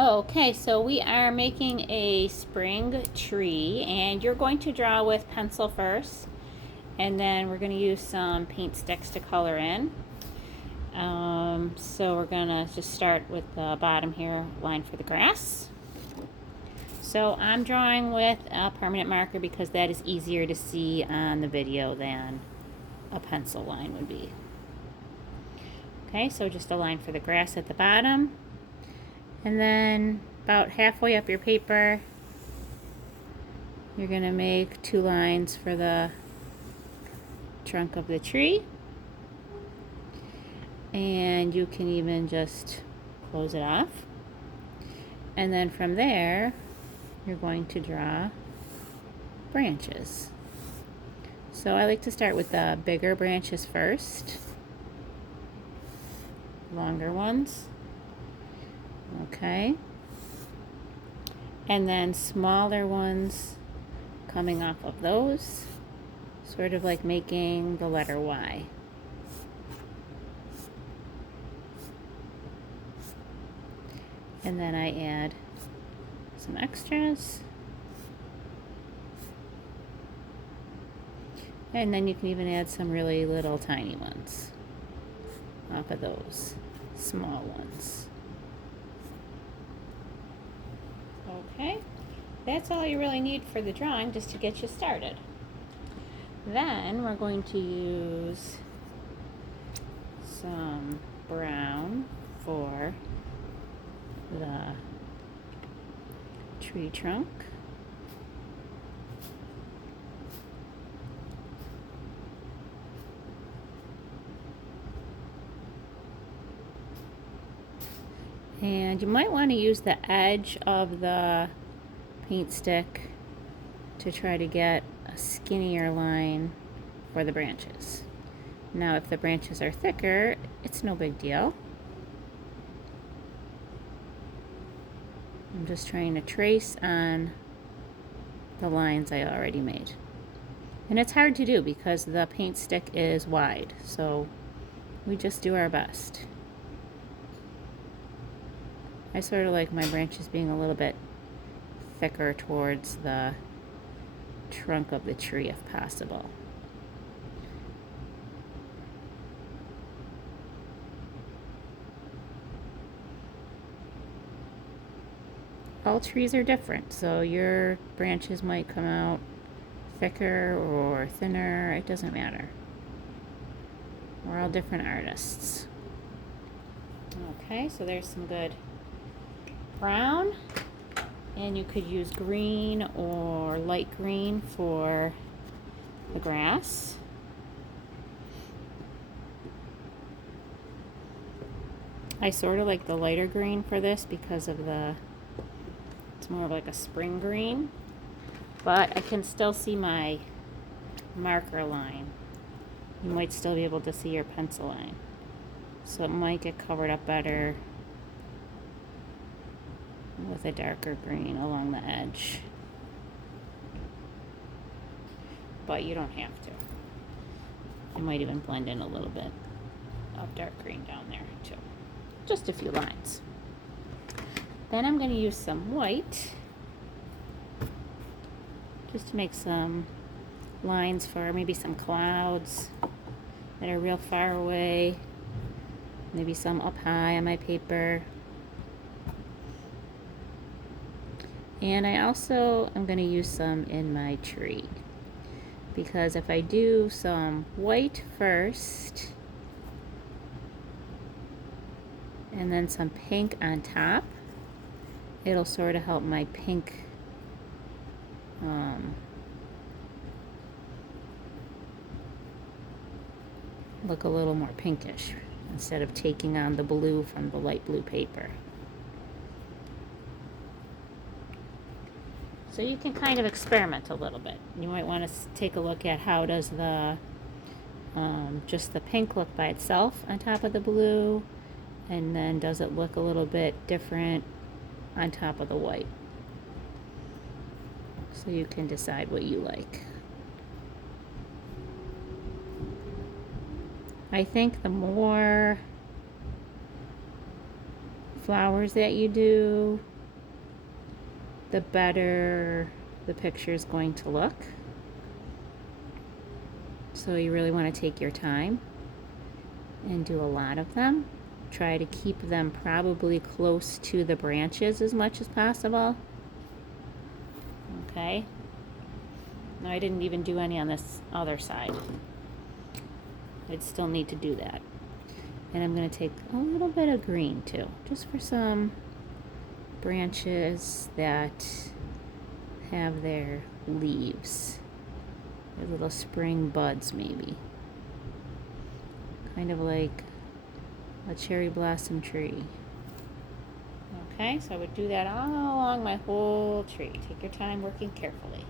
Okay, so we are making a spring tree, and you're going to draw with pencil first, and then we're going to use some paint sticks to color in. So we're going to just start with the bottom here, line for the grass. So I'm drawing with a permanent marker because that is easier to see on the video than a pencil line would be. Okay, so just a line for the grass at the bottom. And then about halfway up your paper, you're going to make 2 lines for the trunk of the tree. And you can even just close it off. And then from there, you're going to draw branches. So I like to start with the bigger branches first, longer ones. Okay, and then smaller ones coming off of those, sort of like making the letter Y. And then I add some extras, and then you can even add some really little tiny ones off of those small ones. Okay, that's all you really need for the drawing just to get you started. Then we're going to use some brown for the tree trunk. And you might want to use the edge of the paint stick to try to get a skinnier line for the branches. Now, if the branches are thicker, it's no big deal. I'm just trying to trace on the lines I already made. And it's hard to do because the paint stick is wide, so we just do our best. I sort of like my branches being a little bit thicker towards the trunk of the tree if possible. All trees are different, so your branches might come out thicker or thinner, it doesn't matter. We're all different artists. Okay, so there's some good brown, and you could use green or light green for the grass. I sort of like the lighter green for this because of it's more of like a spring green, but I can still see my marker line. You might still be able to see your pencil line, so it might get covered up better with a darker green along the edge, but you don't have to. You might even blend in a little bit of dark green down there too. Just a few lines. Then I'm going to use some white just to make some lines for maybe some clouds that are real far away, maybe some up high on my paper. And I also am going to use some in my tree, because if I do some white first and then some pink on top, it'll sort of help my pink look a little more pinkish instead of taking on the blue from the light blue paper. So you can kind of experiment a little bit. You might want to take a look at how does the just the pink look by itself on top of the blue, and then does it look a little bit different on top of the white. So you can decide what you like. I think the more flowers that you do, the better the picture is going to look. So you really want to take your time and do a lot of them. Try to keep them probably close to the branches as much as possible. Okay. Now I didn't even do any on this other side. I'd still need to do that. And I'm going to take a little bit of green too, just for some branches that have their leaves, their little spring buds maybe. Kind of like a cherry blossom tree. Okay, so I would do that all along my whole tree. Take your time working carefully.